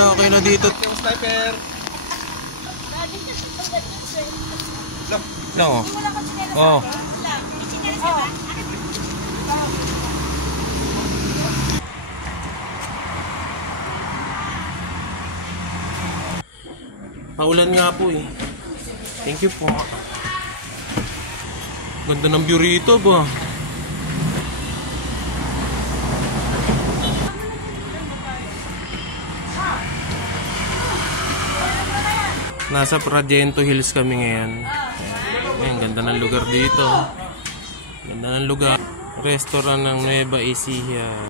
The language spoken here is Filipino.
okay na dito. Yung sniper. No. Oh. Paulan nga po eh. Thank you po. Ganda ng view rito ba? Nasa Pradiento Hills kami ngayon. Ayan, ganda ng lugar dito. Ganda ng lugar. Restaurant ng Nueva Ecija.